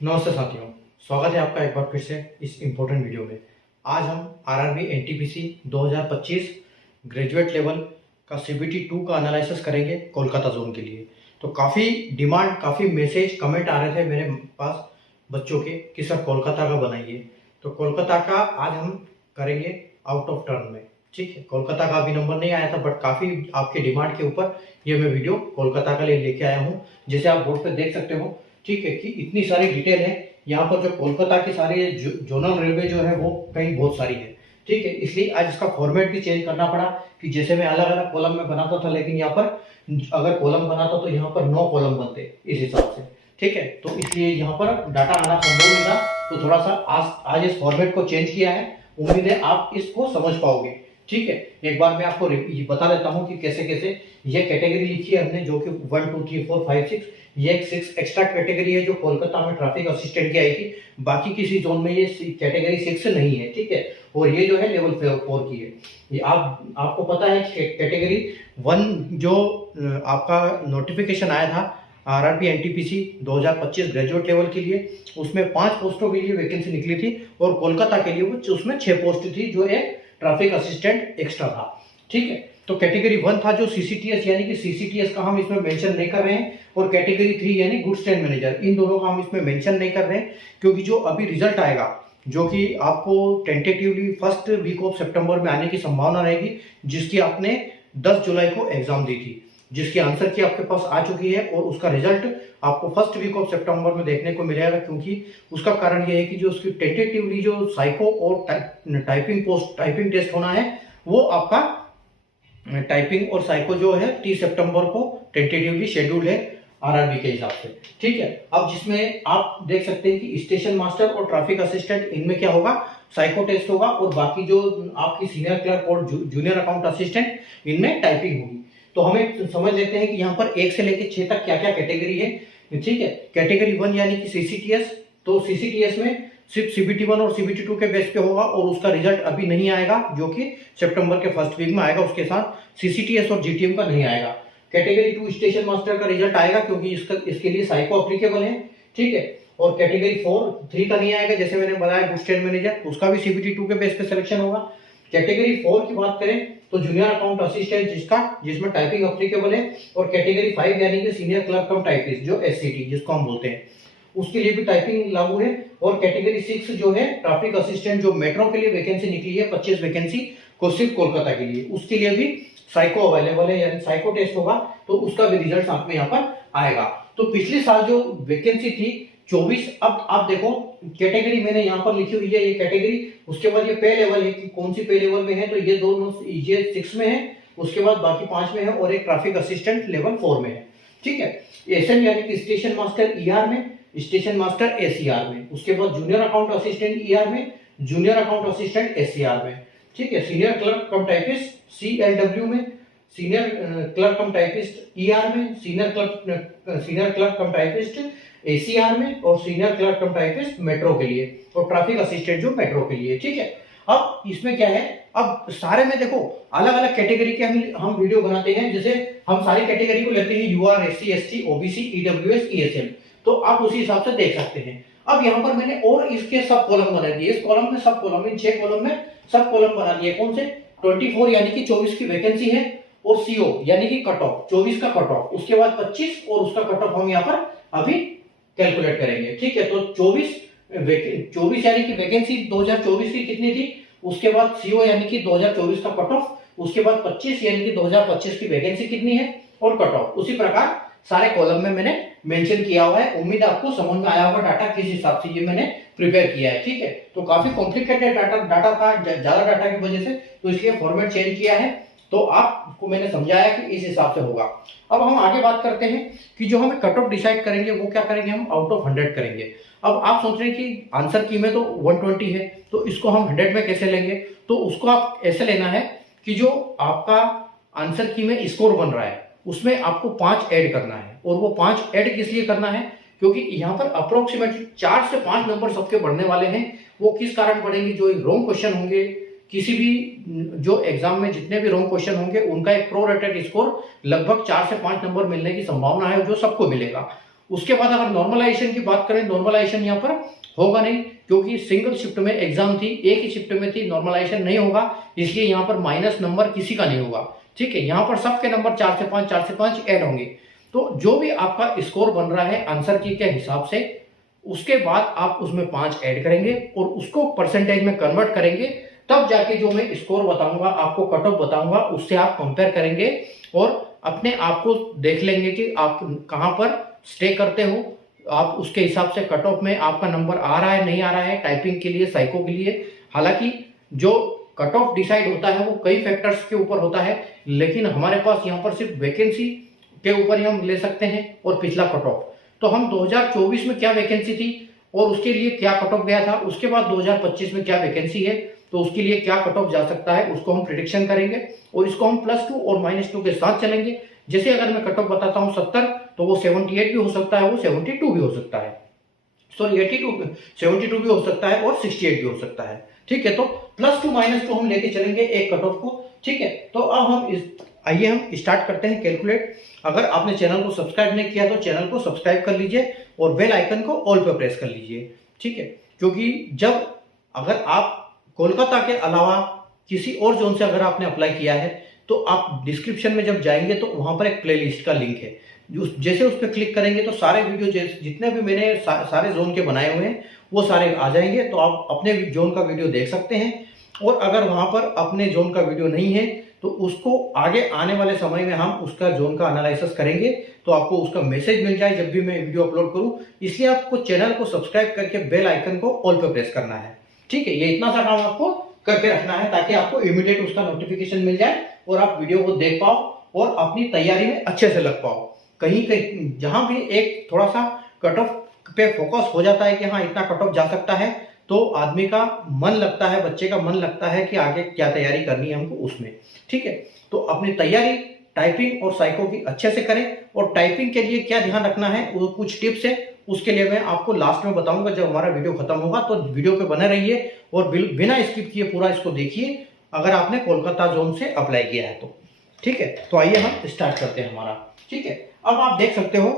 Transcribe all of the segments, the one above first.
नमस्ते साथियों, स्वागत है आपका एक बार फिर से इस इम्पोर्टेंट वीडियो में। आज हम आरआरबी एनटीपीसी 2025 ग्रेजुएट लेवल का सीबीटी 2 का एनालिसिस करेंगे कोलकाता जोन के लिए। तो काफ़ी डिमांड, काफ़ी मैसेज, कमेंट आ रहे थे मेरे पास बच्चों के कि सर कोलकाता का बनाइए। तो कोलकाता का आज हम करेंगे आउट ऑफ टर्न में। ठीक है, कोलकाता का अभी नंबर नहीं आया था, बट काफ़ी आपके डिमांड के ऊपर ये मैं वीडियो कोलकाता का लिए लेके आया हूँ। जैसे आप बोर्ड पे देख सकते हो, ठीक है, कि इतनी सारी डिटेल है यहाँ पर। जो कोलकाता की सारी जोनल रेलवे जो है वो कहीं बहुत सारी है। ठीक है, इसलिए आज इसका फॉर्मेट भी चेंज करना पड़ा कि जैसे मैं अलग अलग कॉलम में बनाता था, लेकिन यहाँ पर अगर कॉलम बनाता तो यहाँ पर 9 कॉलम बनते इस हिसाब से। ठीक है, तो इसलिए यहाँ पर डाटा आना संभव नहीं था, तो थोड़ा सा आज इस फॉर्मेट को चेंज किया है। उम्मीद है आप इसको समझ पाओगे। ठीक है, एक बार मैं आपको बता देता हूँ कि कैसे कैसे ये कैटेगरी लिखी है हमने, जो कि 1 2 3 4 5 6 ये एक 6 एक्स्ट्रा कैटेगरी है जो कोलकाता में ट्रैफिक असिस्टेंट की आई थी। बाकी किसी जोन में ये कैटेगरी 6 नहीं है। ठीक है, और ये जो है लेवल 4 की है। ये आपको पता है कि कैटेगरी 1 जो आपका नोटिफिकेशन आया था आरआरबी एनटीपीसी 2025 ग्रेजुएट लेवल के लिए, उसमें 5 पोस्टों के लिए वैकेंसी निकली थी, और कोलकाता के लिए वो उसमें 6 पोस्ट थी जो एक ट्रैफिक असिस्टेंट एक्स्ट्रा था। ठीक है, तो कैटेगरी 1 था जो सीसीटीएस, यानी कि सीसीटीएस का हम इसमें मेंशन नहीं कर रहे हैं, और कैटेगरी 3 यानी गुड्स ट्रेन मैनेजर, इन दोनों का हम इसमें मेंशन नहीं कर रहे हैं, क्योंकि जो अभी रिजल्ट आएगा, जो कि आपको टेंटेटिवली फर्स्ट वीक ऑफ सितंबर में आने की संभावना रहेगी, जिसकी आपने 10 जुलाई को एग्जाम दी थी, जिसकी आंसर की आपके पास आ चुकी है, और उसका रिजल्ट आपको फर्स्ट वीक ऑफ सितंबर में देखने को मिलेगा। क्योंकि उसका कारण यह है कि जो उसकी टेंटेटिवली जो साइको और टाइपिंग टेस्ट होना है, वो आपका टाइपिंग और साइको जो है 30 सितंबर को टेंटेटिवली शेड्यूल है आरआरबी के हिसाब से। ठीक है, अब जिसमें आप देख सकते हैं कि स्टेशन मास्टर और ट्रैफिक असिस्टेंट, इनमें क्या होगा, साइको टेस्ट होगा, और बाकी जो आपकी सीनियर क्लर्क और जूनियर अकाउंट असिस्टेंट, इनमें टाइपिंग होगी। तो हमें समझ लेते हैं कि यहाँ पर 1 से लेकर 6 तक क्या क्या कैटेगरी है। ठीक है, कैटेगरी 1 यानी कि सीसीटीएस, तो सीसीटीएस में सिर्फ सीबीटी 1 और सीबीटी 2 के बेस पे होगा, और उसका रिजल्ट अभी नहीं आएगा, जो कि सितंबर के फर्स्ट वीक में आएगा। उसके साथ सीसीटीएस और जीटीएम का नहीं आएगा। कैटेगरी 2 स्टेशन मास्टर का रिजल्ट आएगा, क्योंकि इसके लिए साइको अप्लीकेबल है। ठीक है, और कैटेगरी 3 का नहीं आएगा, जैसे मैंने बताया गुड्स ट्रेन मैनेजर, उसका भी सीबीटी 2 के बेस पे सिलेक्शन होगा। कैटेगरी 4 की बात करें तो जूनियर अकाउंट असिस्टेंट, जिसमें टाइपिंग अप्लीकेबल है, और कैटेगरी 5 यानी कि सीनियर क्लर्क कम टाइपिस्ट, जो एससीटी जिसको हम बोलते हैं, उसके लिए भी टाइपिंग लागू है। और कैटेगरी 6 जो है ट्रैफिक असिस्टेंट, जो मेट्रो के लिए वैकेंसी निकली है 25 वैकेंसी को सिर्फ कोलकाता के लिए, उसके लिए भी साइको अवेलेबल है, यानी साइको टेस्ट होगा, तो उसका भी रिजल्ट साथ में यहाँ पर आएगा। तो पिछले साल जो वैकेंसी थी 24, अब आप देखो कैटेगरी मैंने यहाँ पर लिखी हुई है, ये कैटेगरी, उसके बाद ये पे लेवल है कि कौन सी पे लेवल में है, तो ये दोनों, ये 6 में है, उसके बाद बाकी 5 में है, और एक ट्रैफिक असिस्टेंट लेवल 4 में है। ठीक है, एसएम यानी कि स्टेशन मास्टर ईआर में, स्टेशन मास्टर एसीआर में, उसके बाद जूनियर अकाउंट असिस्टेंट ईआर में, जूनियर अकाउंट असिस्टेंट एसीआर में। ठीक है, senior clerk cum typist CLW में, senior clerk cum typist ER में, senior clerk cum typist ACR में, और senior clerk cum typist metro के लिए, और ट्रैफिक असिस्टेंट जो मेट्रो के लिए। ठीक है, अब इसमें क्या है, अब सारे में देखो अलग अलग कैटेगरी के हम वीडियो बनाते हैं। जैसे हम सारी कैटेगरी को लेते हैं, UR, SC, ST, OBC, EWS, ESM, तो आप उसी हिसाब से देख सकते हैं। अब यहाँ पर मैंने और इसके सब कॉलम बना दिए, इस कॉलम में सब कॉलम, इन 6 कॉलम में सब कॉलम बना दिए। कौन से, 24 यानी कि 24 की वैकेंसी है, और सीओ यानी कि कट ऑफ 24 का कट ऑफ, उसके बाद 25 और उसका कट ऑफ हम यहाँ पर अभी कैलकुलेट करेंगे। ठीक है, तो 24 यानी कि वैकेंसी 2024 की कितनी थी, उसके बाद सीओ यानी कि 2024 का कट ऑफ, उसके बाद 25 यानी कि 2025 की वैकेंसी कितनी है, और कट ऑफ। उसी प्रकार सारे कॉलम में मैंने मेंशन किया हुआ है। उम्मीद आपको समझ में आया होगा डाटा किस हिसाब से ये मैंने प्रिपेयर किया है। ठीक है, तो काफी कॉम्प्लिकेटेड डाटा था, ज्यादा डाटा की वजह से, तो इसलिए फॉर्मेट चेंज किया है। तो आपको मैंने समझाया कि इस हिसाब से होगा। अब हम आगे बात करते हैं कि जो हमें कट ऑफ डिसाइड करेंगे वो क्या करेंगे, हम आउट ऑफ 100 करेंगे। अब आप सोच रहे हैं कि आंसर की में तो 120 है, तो इसको हम 100 में कैसे लेंगे, तो उसको आप ऐसे लेना है कि जो आपका आंसर की में स्कोर बन रहा है उसमें आपको 5 ऐड करना है। और वो 5 ऐड किस लिए करना है, क्योंकि यहाँ पर अप्रोक्सीमेटली 4 से 5 नंबर सबके बढ़ने वाले हैं। वो किस कारण बढ़ेंगे, जो रॉन्ग क्वेश्चन होंगे, किसी भी जो एग्जाम में जितने भी रॉन्ग क्वेश्चन होंगे उनका एक प्रोरेटेड स्कोर लगभग 4 से 5 नंबर मिलने की संभावना है, जो सबको मिलेगा। उसके बाद अगर नॉर्मलाइजेशन की बात करें, नॉर्मलाइजेशन यहाँ पर होगा नहीं, क्योंकि सिंगल शिफ्ट में एग्जाम थी, एक ही शिफ्ट में थी, नॉर्मलाइजेशन नहीं होगा, इसलिए यहाँ पर माइनस नंबर किसी का नहीं होगा। ठीक है, यहाँ पर सबके नंबर 4 से 5 4 से 5 ऐड होंगे। तो जो भी आपका स्कोर बन रहा है आंसर की के हिसाब से, उसके बाद आप उसमें 5 ऐड करेंगे और उसको परसेंटेज में कन्वर्ट करेंगे, तब जाके जो मैं स्कोर बताऊंगा, आपको कट ऑफ बताऊंगा, उससे आप कंपेयर करेंगे और अपने आप को देख लेंगे कि आप कहां पर स्टे करते हो। आप उसके हिसाब से कट ऑफ में आपका नंबर आ रहा है नहीं आ रहा है, टाइपिंग के लिए, साइको के लिए। हालांकि जो कट ऑफ डिसाइड होता है वो कई फैक्टर्स के ऊपर होता है, लेकिन हमारे पास यहाँ पर सिर्फ वैकेंसी के ऊपर ही हम ले सकते हैं और पिछला कट ऑफ। तो हम 2024 में क्या वैकेंसी थी और उसके लिए क्या कट ऑफ गया था, उसके बाद 2025 में क्या वैकेंसी है तो उसके लिए क्या कट ऑफ जा सकता है, उसको हम प्रिडिक्शन करेंगे और इसको हम +2 और -2 के साथ चलेंगे। जैसे अगर मैं कट ऑफ बताता हूं 70, तो वो 78 भी हो सकता है, वो 72 भी हो सकता है, सॉरी 72 भी हो सकता है और 68 भी हो सकता है। ठीक है, तो +2 -2 हम लेके चलेंगे एक कट ऑफ को। ठीक है, तो अब हम आइए हम स्टार्ट करते हैं कैलकुलेट। अगर आपने चैनल को सब्सक्राइब नहीं किया तो चैनल को सब्सक्राइब कर लीजिए और बेल आइकन को ऑल पे प्रेस कर लीजिए। ठीक है, क्योंकि जब अगर आप कोलकाता के अलावा किसी और जोन से अगर आपने अप्लाई किया है तो आप डिस्क्रिप्शन में जब जाएंगे तो वहां पर एक प्लेलिस्ट का लिंक है, जैसे उस पर क्लिक करेंगे तो सारे वीडियो जितने भी मैंने सारे जोन के बनाए हुए हैं वो सारे आ जाएंगे, तो आप अपने जोन का वीडियो देख सकते हैं। और अगर वहां पर अपने जोन का वीडियो नहीं है तो उसको आगे आने वाले समय में हम उसका जोन का एनालिसिस करेंगे, तो आपको उसका मैसेज मिल जाए जब भी मैं वीडियो अपलोड करूं। इसलिए आपको चैनल को सब्सक्राइब करके बेल आइकन को ऑल पे प्रेस करना है। ठीक है, ये इतना सा काम आपको करके रखना है ताकि आपको इमीडिएट उसका नोटिफिकेशन मिल जाए और आप वीडियो को देख पाओ और अपनी तैयारी में अच्छे से लग पाओ। कहीं कहीं जहां भी एक थोड़ा सा कट ऑफ पे फोकस हो जाता है कि हाँ इतना कट ऑफ जा सकता है, तो आदमी का मन लगता है, बच्चे का मन लगता है कि आगे क्या तैयारी करनी है हमको उसमें। ठीक है, तो अपनी तैयारी टाइपिंग और साइको की अच्छे से करें। और टाइपिंग के लिए क्या ध्यान रखना है वो कुछ टिप्स है, उसके लिए मैं आपको लास्ट में बताऊंगा जब हमारा वीडियो खत्म होगा। तो वीडियो पे बने रहिए और बिना स्किप किए पूरा इसको देखिए अगर आपने कोलकाता जोन से अप्लाई किया है तो। ठीक है, तो आइए हम स्टार्ट करते हैं हमारा। ठीक है, अब आप देख सकते हो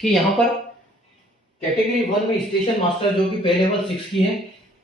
कि यहाँ पर कैटेगरी 1 में स्टेशन मास्टर जो कि पे लेवल 6 की है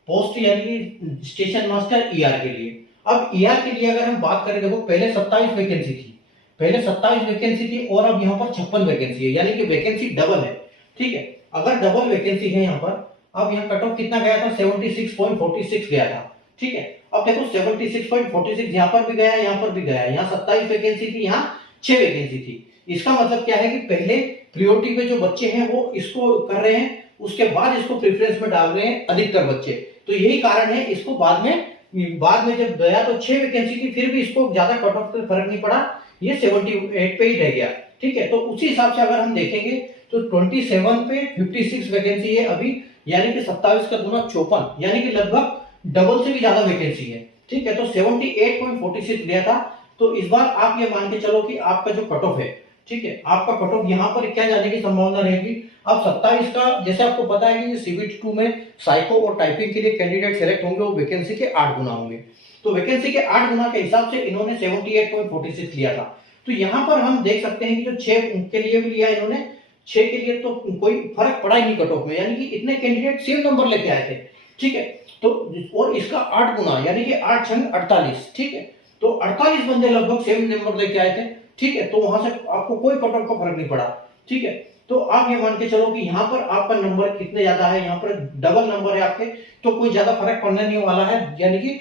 पोस्ट, यानी कि स्टेशन मास्टर ईआर के लिए। अब ईआर के लिए अगर हम बात करें, देखो पहले 27 वैकेंसी थी, पहले 27 वैकेंसी थी और अब यहाँ पर 56 वैकेंसी है, यानी कि वैकेंसी डबल है। ठीक है, अगर डबल वैकेंसी है यहाँ पर, अब यहाँ कट ऑफ कितना गया था, 76.46 गया था। ठीक है, अब देखो 76.46 यहाँ पर भी गया, यहाँ पर भी गया, यहाँ 27 वैकेंसी थी, यहाँ 6 वैकेंसी थी। इसका मतलब क्या है कि पहले प्रायोरिटी पे जो बच्चे हैं वो इसको कर रहे हैं, उसके बाद इसको प्रेफरेंस में डाल रहे हैं अधिकतर बच्चे। तो यही कारण है, इसको बाद में जब गया तो 6 वैकेंसी थी, फिर भी इसको ज्यादा कट ऑफ से फर्क नहीं पड़ा, ये 78 पे ही रह गया। ठीक है, तो उसी हिसाब से अगर हम देखेंगे तो 27 पे 56 वैकेंसी है अभी, यानी कि 27 का गुना 54, यानी कि लगभग डबल से भी ज्यादा वैकेंसी है। ठीक है, तो 78.46 लिया था। तो इस बार आप ये मान के चलो कि आपका जो कट ऑफ है, ठीक है, आपका कट ऑफ यहाँ पर क्या जाने की संभावना रहेगी। अब 27 का, जैसे आपको पता है कि CBT 2 में साइको और टाइपिंग के लिए कैंडिडेट सेलेक्ट होंगे, वो वैकेंसी के 8 गुना होंगे। तो वैकेंसी के 8 गुना के हिसाब से इन्होंने 78.46 लिया था। तो यहाँ पर हम देख सकते हैं कि जो 6 के लिए भी लिया इन्होंने, 6 के लिए तो कोई फर्क पड़ा ही नहीं कट ऑफ में, यानी कि इतने कैंडिडेट सेम नंबर लेके आए थे। ठीक है, तो और इसका 8 गुना, यानी कि 8 छंग 48। ठीक है, तो 48 बंदे लगभग सेम नंबर लेके आए थे। ठीक है, तो वहां से आपको कोई कट ऑफ का फर्क नहीं पड़ा। ठीक है, तो आप ये मान के चलो कि यहाँ पर आपका नंबर कितने ज्यादा है, यहाँ पर डबल नंबर है आपके, तो कोई ज्यादा फर्क पड़ने नहीं वाला है, यानी कि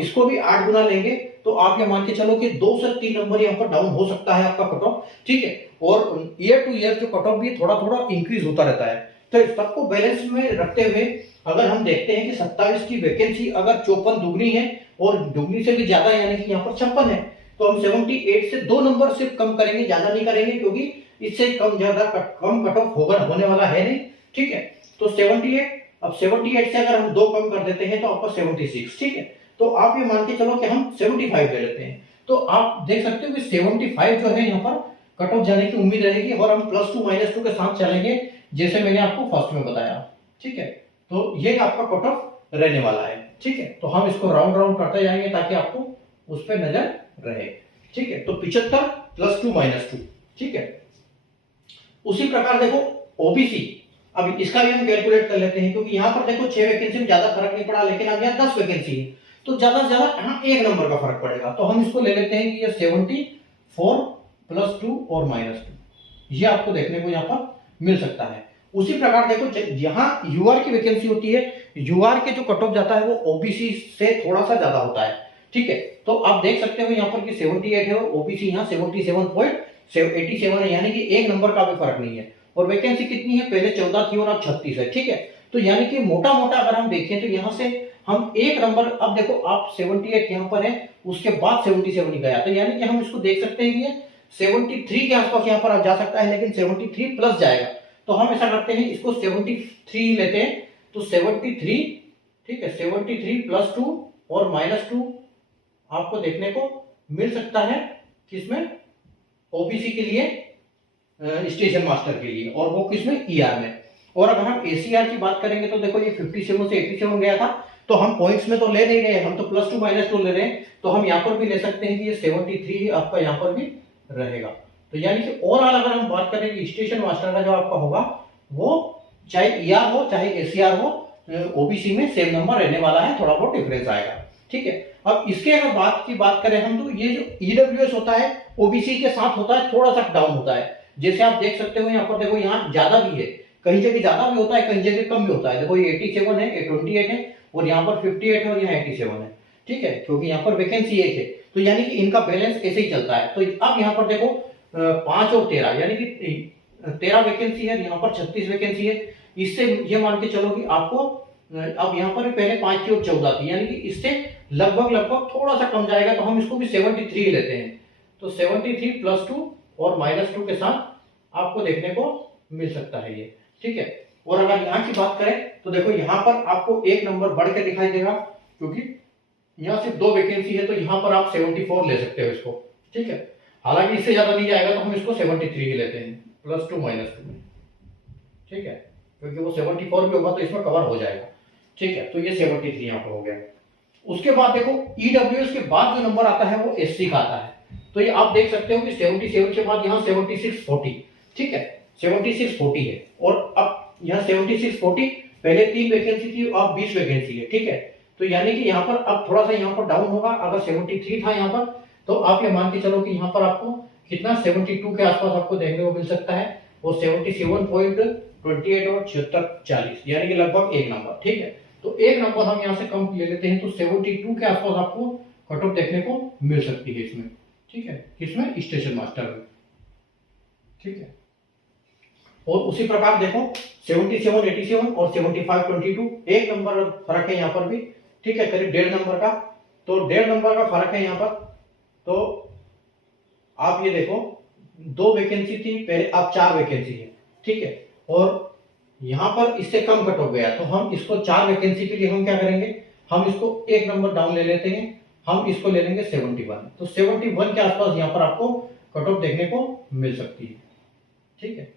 इसको भी 8 गुना लेंगे तो आप ये मान के चलो कि 2 से 3 नंबर यहाँ पर डाउन हो सकता है आपका कट ऑफ। ठीक है, और ईयर टू ईयर जो कट ऑफ भी थोड़ा थोड़ा इंक्रीज होता रहता है। तो इस सबको बैलेंस में रखते हुए अगर हम देखते हैं कि 27 की वैकेंसी अगर 54 दुगनी है और दुगनी से भी ज्यादा, यानी कि यहाँ पर 56 है, तो हम 78 से 2 नंबर सिर्फ कम करेंगे, ज्यादा नहीं करेंगे, क्योंकि इससे कम ज्यादा कम कट ऑफ होने वाला है नहीं। ठीक है, तो 78, अब 78 से अगर हम 2 कम कर देते हैं तो आपका 76। ठीक है, तो आप ये मान के चलो कि हम 75 ले लेते हैं, तो आप देख सकते हो कि 75 जो है यहाँ पर कट ऑफ जाने की उम्मीद रहेगी और हम +2 -2 के साथ चलेंगे, जैसे मैंने आपको फर्स्ट में बताया। ठीक है, तो ये आपका कट ऑफ रहने वाला है। ठीक है, तो हम इसको राउंड राउंड करते जाएंगे ताकि आपको उस पर नजर रहे। ठीक है, तो 75 +2 -2। ठीक है, उसी प्रकार देखो ओबीसी, अब इसका भी हम कैलकुलेट कर लेते हैं, क्योंकि यहाँ पर देखो 6 वैकेंसी में ज्यादा फर्क नहीं पड़ा, लेकिन अब यहाँ 10 वैकेंसी है तो ज्यादा से ज्यादा यहाँ 1 नंबर का फर्क पड़ेगा। तो हम इसको ले लेते हैं कि ये 74 प्लस 2 और माइनस 2, ये आपको देखने को यहाँ पर मिल सकता है। उसी प्रकार देखो यहाँ यूआर की वैकेंसी होती है, यूआर के जो कट ऑफ जाता है वो ओबीसी से थोड़ा सा ज्यादा होता है, ठीक है। तो आप देख सकते हो यहाँ पर कि 78 है और ओबीसी यहाँ 77.87 है, यानी कि 1 नंबर का भी फर्क नहीं है। और वैकेंसी कितनी है, पहले 14 थी और अब 36 है, ठीक है। तो यानी कि मोटा मोटा अगर हम देखें तो यहाँ से हम 1 नंबर, अब देखो आप 78 यहाँ पर है, उसके बाद 77 गया, तो यानी कि हम इसको देख सकते हैं कि 73 के आसपास यहाँ पर आ जा सकता है, लेकिन 73 प्लस जाएगा। तो हम ऐसा करते हैं, इसको 73 लेते हैं, तो 73, ठीक है, 73 प्लस 2 और माइनस 2 आपको देखने को मिल सकता है किसमें, ओबीसी के लिए, स्टेशन मास्टर के लिए, और वो किसमें, ईआर में। और अगर हम एसीआर की बात करेंगे तो देखो ये 57 से 87 गया था, तो हम पॉइंट्स में तो ले नहीं रहे, हम तो प्लस 2 माइनस 2 ले रहे हैं, तो हम यहाँ पर भी ले सकते हैं कि ये 73 आपका यहाँ पर भी रहेगा। तो यानी कि ओवरऑल अगर हम बात करें कि स्टेशन मास्टर का जो आपका होगा वो चाहे ईआर हो चाहे एसीआर हो, ओबीसी में सेम नंबर रहने वाला है, थोड़ा बहुत डिफरेंस आएगा, ठीक है। अब इसके अगर बात करें हम, तो ये जो ईडब्ल्यूएस होता है ओबीसी के साथ होता है, थोड़ा सा डाउन होता है। जैसे आप देख सकते हो यहाँ पर देखो, यहाँ ज्यादा भी है, कहीं जगह ज्यादा भी होता है, कहीं जगह कम भी होता है। देखो ये 87 है, ये 28 है, और यहाँ पर 58 है और यहाँ 87 है, ठीक है, क्योंकि यहाँ पर वैकेंसी 1 है, तो यानी कि इनका बैलेंस ऐसे ही चलता है। तो अब यहाँ पर देखो 5 और 13, यानी कि 13 वैकेंसी है, यहाँ पर 36 वैकेंसी है। इससे ये मान के चलो कि आपको अब यहाँ पर पहले 5 थी और 14 थी, यानी कि इससे लगभग थोड़ा सा कम जाएगा, तो हम इसको भी 73 लेते हैं। तो 73 प्लस 2 और माइनस 2 के साथ आपको देखने को मिल सकता है ये, ठीक है। और अगर यहाँ की बात करें तो देखो यहाँ पर आपको 1 नंबर बढ़ के दिखाई देगा, क्योंकि यहाँ सिर्फ 2 वैकेंसी है, तो यहाँ पर आप 74 ले सकते हो इसको, ठीक है। हालांकि इससे ज्यादा नहीं जाएगा, तो हम इसको 73 ही लेते हैं, प्लस 2 माइनस 2, ठीक है, क्योंकि वो 74 भी होगा तो इसमें कवर हो जाएगा, ठीक है। तो ये 73 यहाँ पर हो गया। उसके बाद देखो ईडब्ल्यूएस के बाद जो नंबर आता है वो एससी का आता है। तो ये आप देख सकते हो कि 77 के बाद यहाँ 7640, ठीक है, 7640 है। और अब यहाँ 7640, पहले 3 वैकेंसी थी, अब 20 वैकेंसी है, ठीक है। तो यानी कि यहाँ पर अब थोड़ा सा यहाँ पर डाउन होगा। अगर 73 था यहाँ पर, तो आप ये मान के चलो कि यहाँ पर आपको कितना 72 के आसपास आपको देखने को मिल सकता है, और 77.28 और 7640, यानी कि लगभग 1 नंबर, ठीक है। तो 1 नंबर हम यहाँ से कम ले लेते हैं, तो 72 के आसपास आपको कट ऑफ देखने को मिल सकती है इसमें, ठीक है, किसमें, स्टेशन मास्टर में, ठीक है। और उसी प्रकार देखो 77 87 और 75 22, 1 नंबर फर्क है यहाँ पर भी, ठीक है, करीब 1.5 नंबर का। तो 1.5 नंबर का फर्क है यहाँ पर। तो आप ये देखो 2 वैकेंसी थी पहले, अब 4 वैकेंसी है, ठीक है। और यहाँ पर इससे कम कट ऑफ गया, तो हम इसको 4 वैकेंसी के लिए हम क्या करेंगे, हम इसको 1 नंबर डाउन ले लेते हैं, हम इसको ले लेंगे 71। तो 71 के आसपास यहाँ पर आपको कट ऑफ देखने को मिल सकती है, ठीक है।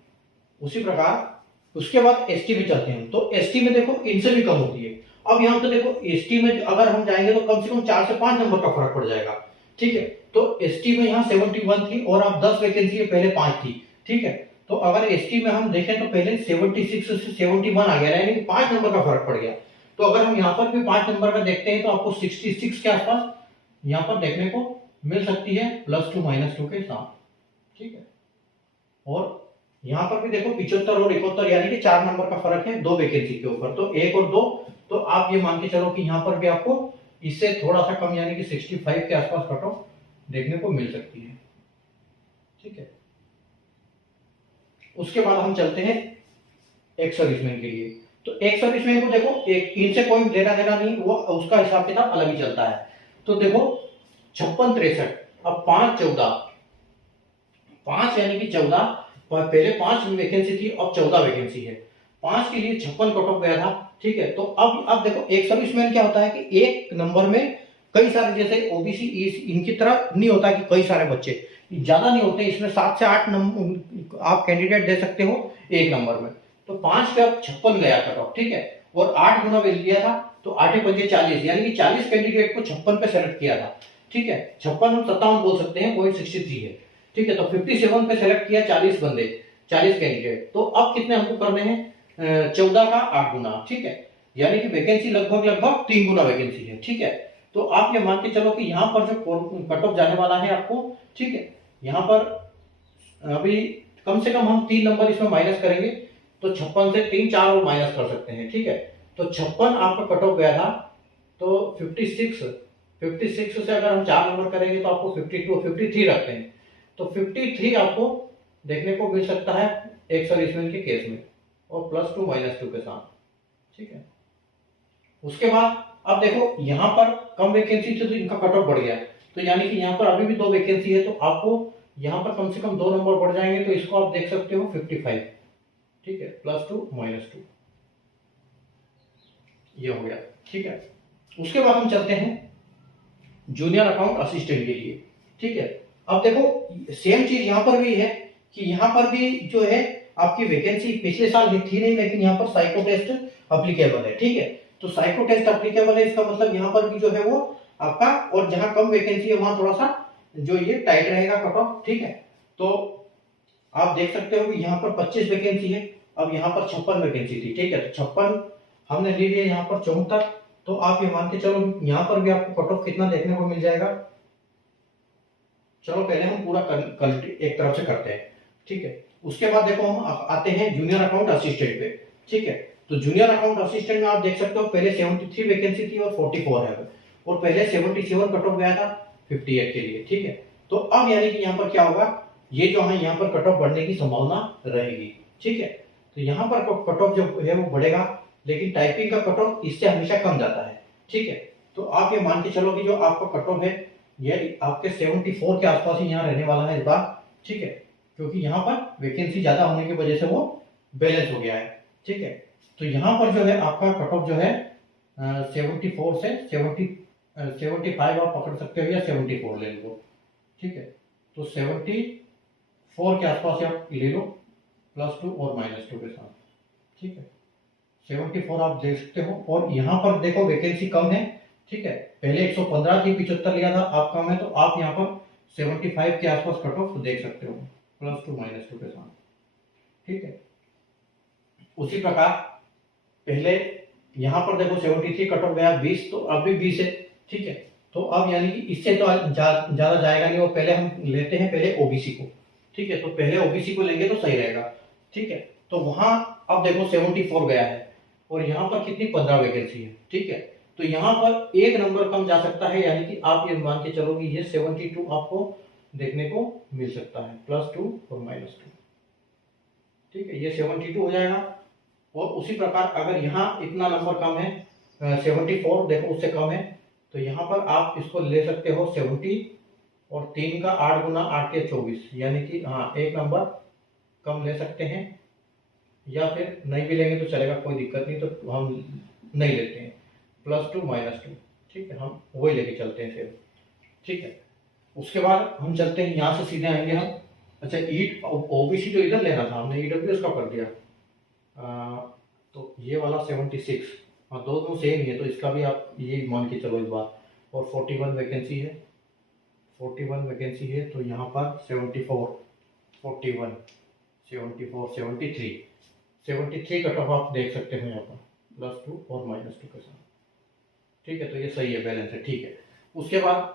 उसी प्रकार उसके बाद एसटी में चलते हैं, तो एसटी में देखो इनसे भी कम होती है। अब यहाँ पे देखो एसटी में अगर हम जाएंगे तो कम से कम 4 से 5 नंबर का फर्क पड़ जाएगा, ठीक है। तो एसटी में यहाँ 71 थी और अब 10 वैकेंसी है, पहले 5 थी, ठीक है। तो अगर एसटी में हम देखें तो पहले 76 से 71 आ गया, यानी कि 5 नंबर का फर्क पड़ गया। तो अगर हम यहाँ पर भी 5 नंबर का देखते हैं तो आपको 66 के आसपास यहाँ पर देखने को मिल सकती है, प्लस 2 माइनस 2 के साथ, ठीक है। और यहाँ पर भी देखो 75 और 71, यानी कि 4 नंबर का फर्क है 2 वैकेंसी के ऊपर, तो 1 और 2। तो आप ये मान के चलो कि यहाँ पर भी आपको इससे थोड़ा सा कम, यानी कि 65 के आसपास कट ऑफ देखने को मिल सकती है, ठीक है। उसके बाद हम चलते हैं एक्स सर्विसमैन के लिए। तो एक्स सर्विसमैन को देखो एक इनसे कोई लेना देना नहीं, वो उसका हिसाब किताब अलग ही चलता है। तो देखो 56 63, अब 5 14, 5 यानी कि 14, पहले 5 वैकेंसी थी, अब 14 वैकेंसी है। 5 के लिए 56 कट ऑफ गया था, ठीक है। तो अब देखो एक सर्विसमैन क्या होता है कि 1 नंबर में कई सारे, जैसे ओबीसी इनकी तरह नहीं होता कि कई सारे बच्चे, ज्यादा नहीं होते, इसमें 7 से 8 नंबर आप कैंडिडेट दे सकते हो 1 नंबर में। तो 5 का 56 गया कट ऑफ, ठीक है। और 8 गुना वैल्यू दिया था, तो 8 पंजे 40, यानी कि 40 कैंडिडेट को 56 पे सेलेक्ट किया था, ठीक है। 56 हम 57 बोल सकते हैं, 0.63 है, ठीक है। तो 57 पे सेलेक्ट किया 40 बंदे, 40 कैंडिडेट, तो अब कितने हमको करने हैं, 14 का 8 गुना, ठीक है, यानी कि वैकेंसी लगभग 3 गुना वैकेंसी है, ठीक है। तो आप ये मान के चलो कि यहाँ पर जो कट ऑफ जाने वाला है आपको, ठीक है, यहाँ पर अभी कम से कम हम 3 नंबर इसमें माइनस करेंगे, तो 56 से 3 4 और माइनस कर सकते हैं, ठीक है। तो 56 आपका कट ऑफ गया था, तो 56 से अगर हम 4 नंबर करेंगे तो आपको 52 और 53 रखते हैं, तो 53 आपको देखने को मिल सकता है एक सर्विसमैन के केस में, और +2 -2 के साथ, ठीक है। उसके बाद अब देखो यहाँ पर कम वैकेंसी थी तो इनका कट ऑफ बढ़ गया, तो यानी कि यहाँ पर अभी भी 2 वैकेंसी है, तो आपको यहाँ पर कम से कम 2 नंबर बढ़ जाएंगे, तो इसको आप देख सकते हो 55, ठीक है, +2 -2, ये हो गया, ठीक है। उसके बाद हम चलते हैं जूनियर अकाउंट असिस्टेंट के लिए, ठीक है। अब देखो सेम चीज यहाँ पर भी है कि यहाँ पर भी जो है आपकी वैकेंसी पिछले साल थी नहीं, लेकिन यहाँ पर साइको टेस्ट अप्लीकेबल है, ठीक है। तो साइको टेस्ट अप्लीकेबल है, इसका मतलब यहाँ पर भी जो है वो आपका, और जहां कम वैकेंसी है वहां थोड़ा सा जो ये टाइट रहेगा कट ऑफ, ठीक है। तो आप देख सकते हो कि यहाँ पर 25 वैकेंसी है, अब यहाँ पर 56 वैकेंसी थी, ठीक है। तो 56 हमने ले लिया, यहाँ पर 74, तो आप ये मान के चलो यहाँ पर भी आपको कट ऑफ कितना देखने को मिल जाएगा। चलो पहले हम पूरा एक तरफ से करते हैं, ठीक है। उसके बाद देखो हम आते हैं जूनियर अकाउंट असिस्टेंट पे, ठीक है। तो जूनियर अकाउंट असिस्टेंट में आप देख सकते हो पहले 73 वैकेंसी थी और 44 है, और पहले 77 कट ऑफ गया था 58 के लिए, ठीक है। तो अब यानी कि यहाँ पर क्या होगा, ये जो है यहाँ पर कट ऑफ बढ़ने की संभावना रहेगी, ठीक है। तो यहाँ पर कट ऑफ जो है वो बढ़ेगा, लेकिन टाइपिंग का कट ऑफ इससे हमेशा कम जाता है, ठीक है। तो आप ये मान के चलो कि जो आपका कट ऑफ है ये आपके 74 के आसपास ही यहाँ रहने वाला है इस बार, ठीक है, क्योंकि यहाँ पर वैकेंसी ज्यादा होने की वजह से वो बैलेंस हो गया है, ठीक है। तो यहाँ पर जो है आपका कट ऑफ जो है 74 से 75 आप पकड़ सकते हो, या 74 ले लो, ठीक है। तो 74 के आसपास आप ले लो, +2 और -2 के साथ, ठीक है। 74 आप देख सकते हो, और यहाँ पर देखो वैकेंसी कम है, ठीक है। पहले 115 थी, 75 लिया था, आप कम है, तो आप यहाँ पर 75 के आसपास कट ऑफ देख सकते हो, +2 -2 के साथ, ठीक है। उसी प्रकार पहले यहाँ पर देखो 73 कट ऑफ गया 20, तो अब भी 20 है, ठीक है। तो अब यानी कि इससे तो ज्यादा जाएगा नहीं, और पहले हम लेते हैं पहले ओबीसी को, ठीक है। तो पहले ओबीसी को लेंगे तो सही रहेगा, ठीक है। तो वहां अब देखो 74 गया है, और यहाँ पर कितनी 15 वैकेंसी है, ठीक है। तो यहाँ पर एक नंबर कम जा सकता है, यानी कि आप ये मान के चलो कि ये 72 आपको देखने को मिल सकता है, +2 और -2, ठीक है। ये 72 हो जाएगा। और उसी प्रकार अगर यहाँ इतना नंबर कम है, 74 देखो उससे कम है, तो यहाँ पर आप इसको ले सकते हो 70, और 3 का 8 गुना 8 के 24, यानी कि हाँ एक नंबर कम ले सकते हैं, या फिर नहीं भी लेंगे तो चलेगा, कोई दिक्कत नहीं, तो हम नहीं लेते हैं, +2 -2, ठीक है, हम वही लेके चलते हैं फिर, ठीक है। उसके बाद हम चलते हैं यहाँ से सीधे आएंगे हम, अच्छा ओबीसी तो इधर लेना था हमने, ईडब्ल्यूएस का कर दिया, तो ये वाला 76, हाँ दोनों सेम ही है, तो इसका भी आप ये मान के चलो इस बार, और 41 वैकेंसी है, 41 वैकेंसी है, तो यहाँ पर 74 41 74 73 कट ऑफ आप देख सकते हो यहाँ पर, +2 और -2 के साथ, ठीक है। तो ये सही है, बैलेंस है, ठीक है। उसके बाद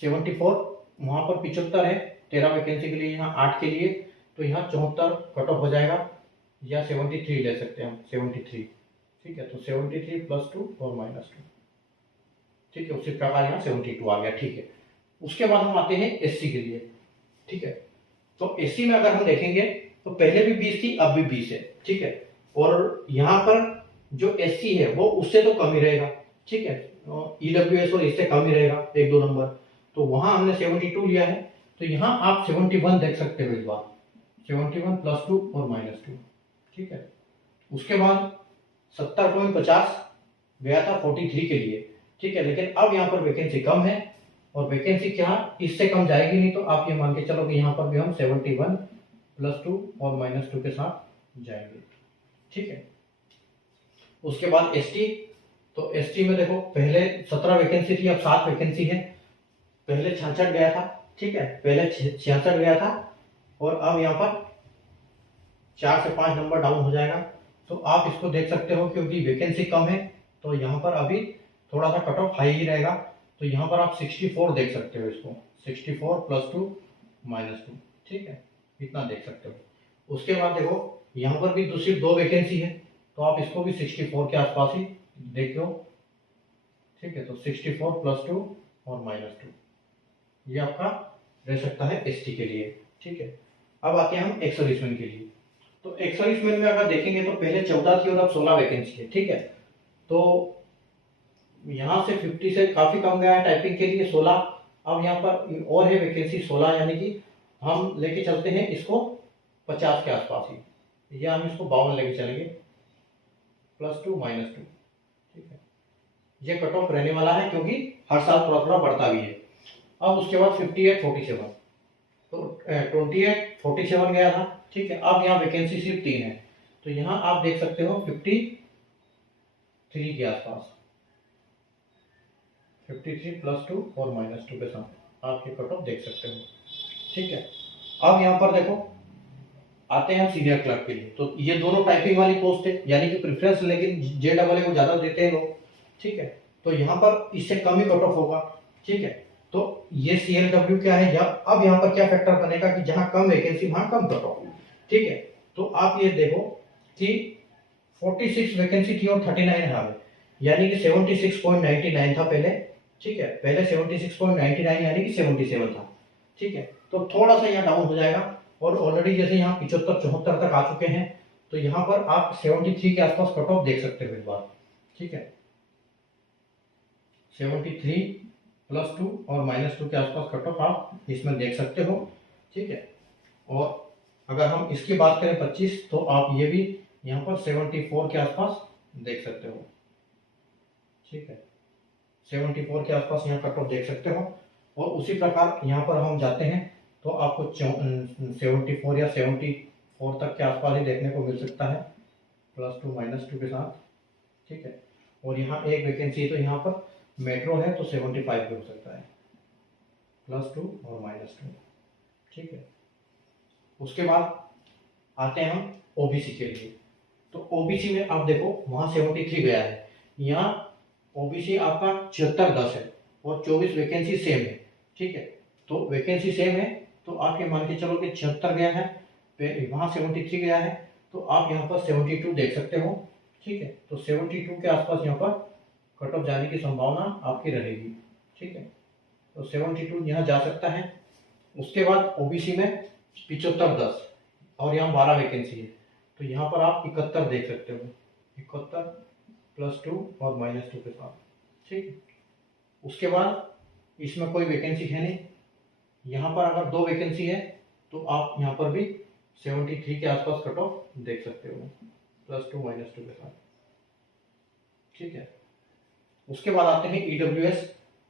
74 वहाँ पर 75 है 13 वैकेंसी के लिए, यहाँ 8 के लिए, तो यहाँ 74 कट ऑफ हो जाएगा, या 73 ले सकते हैं हम, 73, ठीक है। तो 73 +2 और -2, ठीक है। उसी प्रकार यहाँ 72 आ गया, ठीक है। उसके बाद हम आते हैं एससी के लिए, ठीक है। तो एससी में अगर हम देखेंगे तो पहले भी 20 थी, अब भी 20 है, ठीक है। और यहाँ पर जो एससी है वो उससे तो कम ही रहेगा, ठीक है, ईडब्ल्यूएस और इससे कम ही रहेगा 1-2 नंबर, तो वहां हमने 72 लिया है, तो यहाँ आप 71 देख सकते हो इस बार, 71 +2 और -2, ठीक है। उसके बाद 70.50 गया था 43 के लिए, ठीक है, लेकिन अब यहाँ पर वैकेंसी कम है, और वैकेंसी क्या इससे कम जाएगी नहीं, तो आप ये मान के चलो कि यहाँ पर भी हम 71 +2 और -2 के साथ जाएंगे, ठीक है। उसके बाद एसटी, तो एसटी में देखो पहले 17 वैकेंसी थी, अब 7 वैकेंसी है, पहले 66 गया था, ठीक है, पहले 66 गया था, और अब यहाँ पर 4 से 5 नंबर डाउन हो जाएगा। तो आप इसको देख सकते हो, क्योंकि वैकेंसी कम है तो यहाँ पर अभी थोड़ा सा कट ऑफ हाई ही रहेगा। तो यहाँ पर आप 64 देख सकते हो इसको, 64 +2 -2, ठीक है, इतना देख सकते हो। उसके बाद देखो यहाँ पर भी दूसरी 2 वैकेंसी है, तो आप इसको भी 64 के आसपास ही देखो, ठीक है। तो 64 +2 और -2 ये आपका रह सकता है एसटी के लिए, ठीक है। अब आते हैं हम एक्स सर्विसमैन के लिए। तो एक्स सर्विसमैन में अगर देखेंगे तो पहले 14 थी और अब 16 वैकेंसी है, ठीक है। तो यहाँ से 50 से काफी कम गया है टाइपिंग के लिए 16। अब यहाँ पर और है वैकेंसी 16, यानी कि हम लेके चलते हैं इसको 50 के आसपास ही, या हम इसको 52 लेके चलेंगे, +2 -2, ठीक है। ये कट ऑफ रहने वाला है क्योंकि हर साल थोड़ा थोड़ा बढ़ता भी है। अब उसके बाद 58 47, तो 28 47 गया था, ठीक है। अब यहाँ वैकेंसी सिर्फ 3 है, तो यहाँ आप देख सकते हो 53 के आसपास, 53 +2 और -2 के साथ आपके कट ऑफ देख सकते हो, ठीक है। अब यहाँ पर देखो आते हैं हम सीनियर क्लर्क के लिए। तो ये दोनों टाइपिंग वाली पोस्ट है, यानी कि प्रेफरेंस लेकिन JEE को ज़्यादा देते हैं लोग, ठीक है। तो यहाँ पर इससे कम ही कट ऑफ होगा, ठीक है। तो ये CLW क्या है, अब यहाँ पर क्या फैक्टर बनेगा कि जहाँ कम वैकेंसी वहाँ कम कट ऑफ, ठीक है। तो आप ये देखो कि 46 वैकेंसी थी और 39 है, यानी कि 76.99 था पहले, ठीक है। पहले 76.99 यानी कि 77 था, ठीक है। तो थोड़ा सा यहाँ डाउन हो जाएगा, और ऑलरेडी जैसे यहाँ 75 74 तक आ चुके हैं, तो यहाँ पर आप 73 के आसपास कट ऑफ देख सकते हो इस बार, ठीक है। 73 +2 और -2 के आसपास कट ऑफ आप इसमें देख सकते हो, ठीक है। और अगर हम इसकी बात करें 25, तो आप ये भी यहाँ पर 74 के आसपास देख सकते हो, ठीक है। 74 के आसपास यहाँ कट ऑफ देख सकते हो। और उसी प्रकार यहाँ पर हम जाते हैं तो आपको 74 या 74 तक के आसपास ही देखने को मिल सकता है, +2 -2 के साथ, ठीक है। और यहाँ एक वैकेंसी है, तो यहाँ पर मेट्रो है तो 75 भी हो सकता है, +2 और -2, ठीक है। उसके बाद आते हैं हम ओबीसी के लिए। तो ओबीसी में आप देखो वहाँ 73 गया है, यहाँ ओबीसी आपका 76-10 है और 24 वैकेंसी सेम है, ठीक है। तो वैकेंसी सेम है, तो आप ये मान के चलो कि 76 गया है, वहाँ 73 गया है, तो आप यहाँ पर 72 देख सकते हो, ठीक है। तो 72 के आसपास यहाँ पर कट ऑफ जाने की संभावना आपकी रहेगी, ठीक है। तो 72 यहाँ जा सकता है। उसके बाद ओबीसी में 75-10 और यहाँ 12 वैकेंसी है, तो यहाँ पर आप 71 देख सकते हो, 71 +2 और -2 के साथ, ठीक। उसके बाद इसमें कोई वैकेंसी है नहीं, यहाँ पर अगर 2 वैकेंसी है तो आप यहाँ पर भी 73 के आसपास कट ऑफ देख सकते हो, +2 -2 के साथ, ठीक है। उसके बाद आते हैं ईडब्ल्यूएस।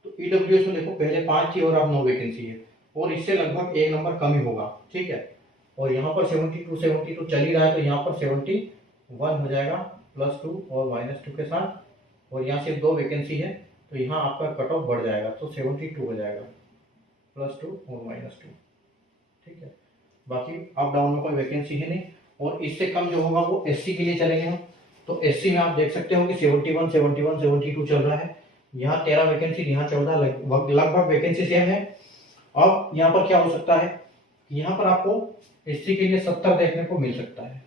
तो ईडब्ल्यूएस में देखो पहले 5 थी और अब 9 वैकेंसी है, और इससे लगभग 1 नंबर कम ही होगा, ठीक है। और यहाँ पर 72 चल ही रहा है, तो यहाँ पर 71 हो जाएगा, +2 और -2 के साथ। और यहाँ सिर्फ 2 वैकेंसी है, तो यहाँ आपका कट ऑफ बढ़ जाएगा, तो 72 हो जाएगा, +2 और -2, ठीक है। बाकी अप डाउन में कोई वैकेंसी है नहीं। और इससे कम जो होगा वो एससी के लिए चलेंगे हम। तो एससी में आप देख सकते हो कि 71 71 72 चल रहा है, यहाँ 13 वैकेंसी, यहाँ 14, लगभग वैकेंसी सेम है। अब यहाँ पर क्या हो सकता है, यहाँ पर आपको एससी के लिए 70 देखने को मिल सकता है,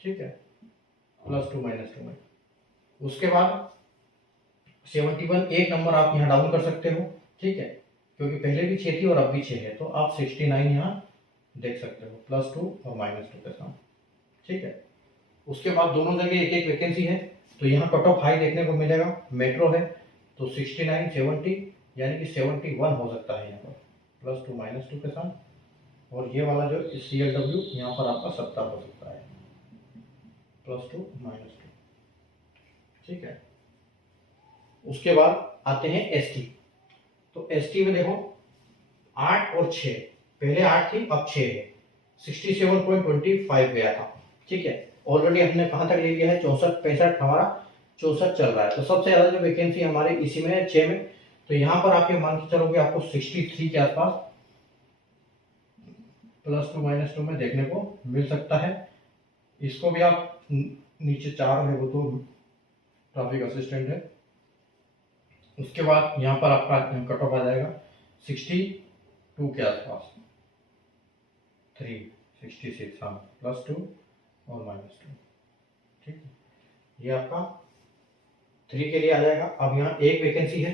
ठीक है, +2 -2 में। उसके बाद 71 1 नंबर आप यहाँ डाउन कर सकते हो, ठीक है, क्योंकि पहले भी 6 थी और अब भी 6 है, तो आप 69 यहाँ देख सकते हो, +2 और -2 के साथ, ठीक है। उसके बाद दोनों जगह एक एक वैकेंसी है, तो यहाँ कट ऑफ हाई देखने को मिलेगा, मेट्रो है तो 69 70 यानी कि 71 हो सकता है यहाँ पर, +2 -2 के साथ। और ये वाला जो CLW यहाँ पर आपका 70 हो सकता है, +2 -2, ठीक है। उसके बाद आते हैं एसटी। तो एसटी में देखो 8 और 6, पहले 8 थी अब 6 है, 67.25 गया था, ठीक है। ऑलरेडी हमने कहाँ तक ले लिया है, 64 65, हमारा 64 चल रहा है। तो सबसे ज्यादा जो वैकेंसी हमारे इसी में है, 6 में। तो यहाँ पर आप ये मान के चलोगे आपको 63 के आसपास +2 -2 में देखने को मिल सकता है। इसको भी आप नीचे 4 है वो तो ट्रैफिक असिस्टेंट है। उसके बाद यहाँ पर आपका कट ऑफ आ जाएगा 62 के आसपास, 366, हाँ, +2 और -2, ठीक है। ये आपका 3 के लिए आ जाएगा। अब यहाँ एक वैकेंसी है,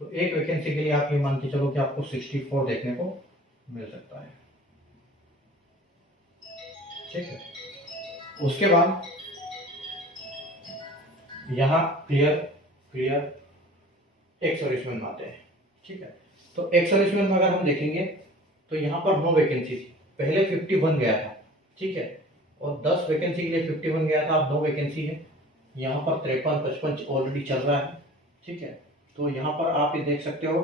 तो एक वैकेंसी के लिए आप ये मान के चलो कि आपको 64 देखने को मिल सकता है, ठीक है। उसके बाद यहाँ क्लियर एक्स सर्विसमैन में आते हैं, ठीक है। तो एक्स सर्विसमैन में अगर हम देखेंगे तो यहाँ पर 9 वैकेंसी थी, पहले 51 गया था, ठीक है, और 10 वैकेंसी के लिए 51 गया था, अब 9 वैकेंसी है। यहाँ पर 53, 55 ऑलरेडी चल रहा है, ठीक है। तो यहाँ पर आप ये देख सकते हो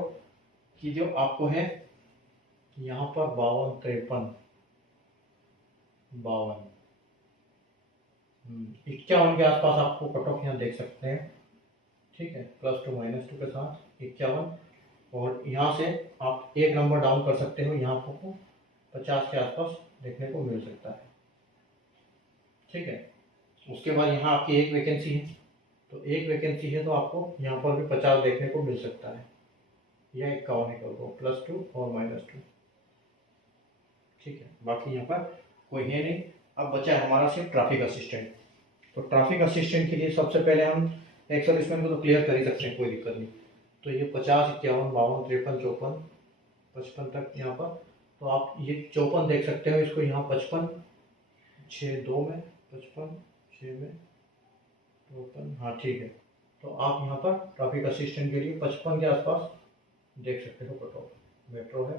कि जो आपको है यहाँ पर 52, 53, 52, 51 के आसपास आपको कट ऑफ यहाँ देख सकते हैं, ठीक है, +2 -2 के साथ 51। और यहाँ से आप एक नंबर डाउन कर सकते हो, यहाँ आपको 50 के आसपास देखने को मिल सकता है, ठीक है। उसके बाद यहाँ आपकी एक वैकेंसी है, तो एक वैकेंसी है तो आपको यहाँ पर भी 50 देखने को मिल सकता है, या 51 निकल को +2 और -2, ठीक है। बाकी यहाँ पर कोई है नहीं। अब बचा है हमारा सिर्फ ट्रैफिक असिस्टेंट। तो ट्रैफिक असिस्टेंट के लिए सबसे पहले हम एक सर्विसमैन को तो क्लियर कर ही सकते हैं, कोई दिक्कत नहीं। तो ये 50, 51, 52, 53, 54, 55 तक यहाँ पर, तो आप ये 54 देख सकते हो, इसको यहाँ 55, 6 2 में 55, 6 में 54, हाँ ठीक है। तो आप यहाँ पर ट्रैफिक असिस्टेंट के लिए 55 के आसपास देख सकते हो कट ऑफ, मेट्रो है,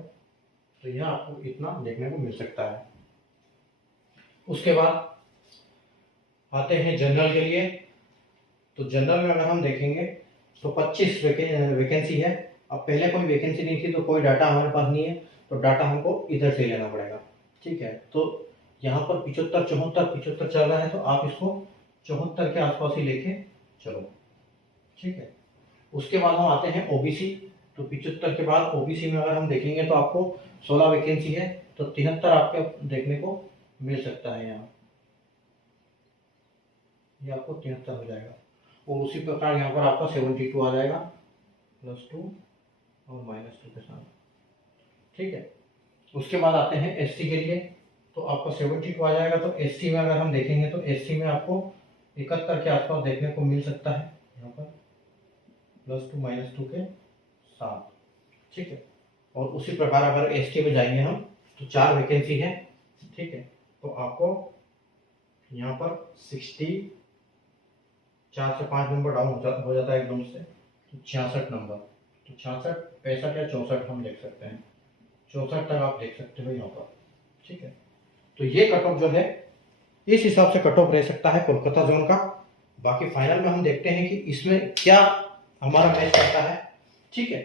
तो यहाँ आपको इतना देखने को मिल सकता है। उसके बाद आते हैं जनरल के लिए। तो जनरल में अगर हम देखेंगे तो 25 वैकेंसी है। अब पहले कोई वैकेंसी नहीं थी तो कोई डाटा हमारे पास नहीं है, तो डाटा हमको इधर से लेना पड़ेगा, ठीक है। तो यहाँ पर 75, 74 चल रहा है, तो आप इसको 74 के आसपास ही लेके चलो, ठीक है। उसके बाद हम आते हैं ओबीसी। तो 75 के बाद ओबीसी में अगर हम देखेंगे तो आपको 16 वैकेंसी है, तो 73 आपके देखने को मिल सकता है यहाँ, ये आपको 73 हो जाएगा। और उसी प्रकार यहाँ पर आपका 72 आ जाएगा, +2 और -2 के साथ, ठीक है। उसके बाद आते हैं एससी के लिए। तो आपका 72 आ जाएगा। तो एससी में अगर हम देखेंगे तो एससी में आपको 71 के आसपास देखने को मिल सकता है, यहाँ पर +2 -2 के साथ, ठीक है। और उसी प्रकार अगर एसटी में जाएंगे हम तो 4 वैकेंसी है, ठीक है। तो आपको यहाँ पर 4 से 5 नंबर डाउन हो जाता है एकदम से, तो 66 नंबर, तो 66, 65 या 64 हम देख सकते हैं, 64 तक आप देख सकते हो यहाँ पर, ठीक है। तो ये कट ऑफ जो है इस हिसाब से कट ऑफ रह सकता है कोलकाता जोन का। बाकी फाइनल में हम देखते हैं कि इसमें क्या हमारा मैच करता है, ठीक है।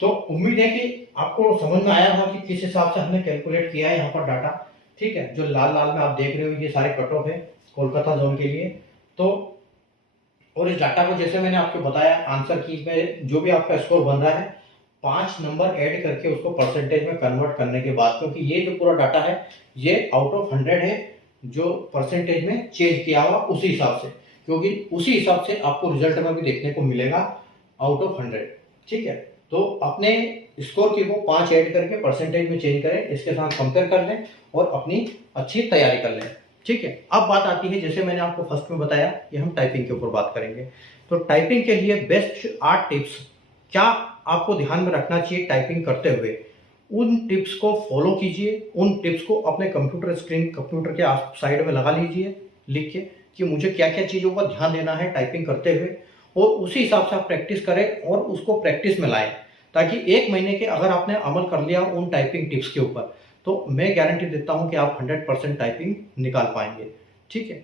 तो उम्मीद है कि आपको समझ में आया होगा कि किस हिसाब से हमने कैलकुलेट किया है यहाँ पर डाटा, ठीक है। जो लाल लाल में आप देख रहे हो ये सारे कट ऑफ है कोलकाता जोन के लिए। तो और इस डाटा को जैसे मैंने आपको बताया आंसर की में जो भी आपका स्कोर बन रहा है 5 नंबर ऐड करके उसको परसेंटेज में कन्वर्ट करने के बाद, क्योंकि ये जो पूरा डाटा है ये आउट ऑफ 100 है, जो परसेंटेज में चेंज किया हुआ उसी हिसाब से, क्योंकि उसी हिसाब से आपको रिजल्ट में भी देखने को मिलेगा आउट ऑफ 100, ठीक है। तो अपने स्कोर की वो 5 ऐड करके परसेंटेज में चेंज करें, इसके साथ कंपेयर कर लें और अपनी अच्छी तैयारी कर लें, ठीक है। अब बात आती है, जैसे मैंने आपको फर्स्ट में बताया कि हम टाइपिंग के ऊपर बात करेंगे। तो टाइपिंग के लिए बेस्ट 8 टिप्स क्या आपको ध्यान में रखना चाहिए टाइपिंग करते हुए, उन टिप्स को फॉलो कीजिए। उन टिप्स को अपने कंप्यूटर के साइड में लगा लीजिए लिख के कि मुझे क्या क्या चीज़ों का ध्यान देना है टाइपिंग करते हुए, और उसी हिसाब से आप प्रैक्टिस करें और उसको प्रैक्टिस में लाएं, ताकि 1 महीने के अगर आपने अमल कर लिया उन टाइपिंग टिप्स के ऊपर तो मैं गारंटी देता हूं कि आप 100% टाइपिंग निकाल पाएंगे, ठीक है।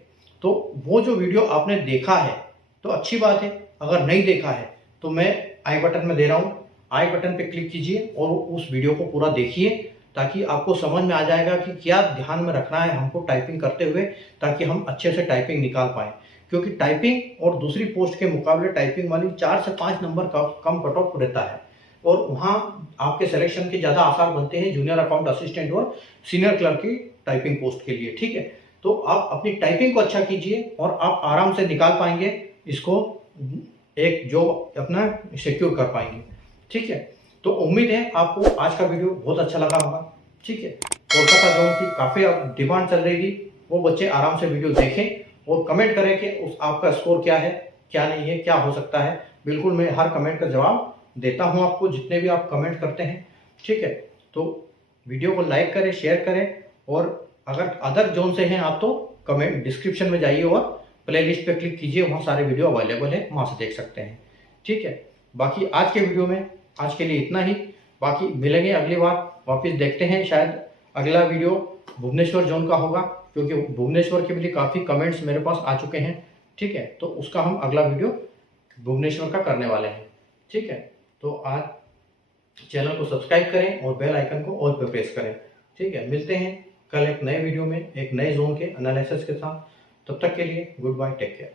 तो वो जो वीडियो आपने देखा है तो अच्छी बात है, अगर नहीं देखा है तो मैं आई बटन में दे रहा हूं, आई बटन पे क्लिक कीजिए और उस वीडियो को पूरा देखिए, ताकि आपको समझ में आ जाएगा कि क्या ध्यान में रखना है हमको टाइपिंग करते हुए, ताकि हम अच्छे से टाइपिंग निकाल पाएँ। क्योंकि टाइपिंग और दूसरी पोस्ट के मुकाबले टाइपिंग वाली 4 से 5 नंबर का कम कट ऑफ रहता है, और वहाँ आपके सिलेक्शन के ज़्यादा आसार बनते हैं जूनियर अकाउंट असिस्टेंट और सीनियर क्लर्क की टाइपिंग पोस्ट के लिए, ठीक है। तो तो आप अपनी टाइपिंग को अच्छा कीजिए और आप आराम से निकाल पाएंगे इसको, एक जॉब अपना सिक्योर कर पाएंगे। ठीक है, तो उम्मीद है आपको आज का वीडियो बहुत अच्छा लगा होगा। ठीक है, कोलकाता जोन की काफ़ी डिमांड चल रही थी, वो बच्चे आराम से वीडियो देखें और कमेंट करें कि उस आपका स्कोर क्या है, क्या नहीं है, क्या हो सकता है। बिल्कुल मैं हर कमेंट का जवाब देता हूं आपको, जितने भी आप कमेंट करते हैं। ठीक है, तो वीडियो को लाइक करें, शेयर करें, और अगर अदर जोन से हैं आप तो कमेंट डिस्क्रिप्शन में जाइए और प्लेलिस्ट पे क्लिक कीजिए, वहाँ सारे वीडियो अवेलेबल है, वहाँ से देख सकते हैं। ठीक है, बाकी आज के वीडियो में आज के लिए इतना ही। बाकी मिलेंगे अगली बार, वापस देखते हैं, शायद अगला वीडियो भुवनेश्वर जोन का होगा, क्योंकि भुवनेश्वर के भी काफ़ी कमेंट्स मेरे पास आ चुके हैं। ठीक है, तो उसका हम अगला वीडियो भुवनेश्वर का करने वाले हैं। ठीक है, तो आज चैनल को सब्सक्राइब करें और बेल आइकन को ऑल पे प्रेस करें। ठीक है, मिलते हैं कल एक नए वीडियो में एक नए जोन के एनालिसिस के साथ। तब तक के लिए गुड बाय, टेक केयर।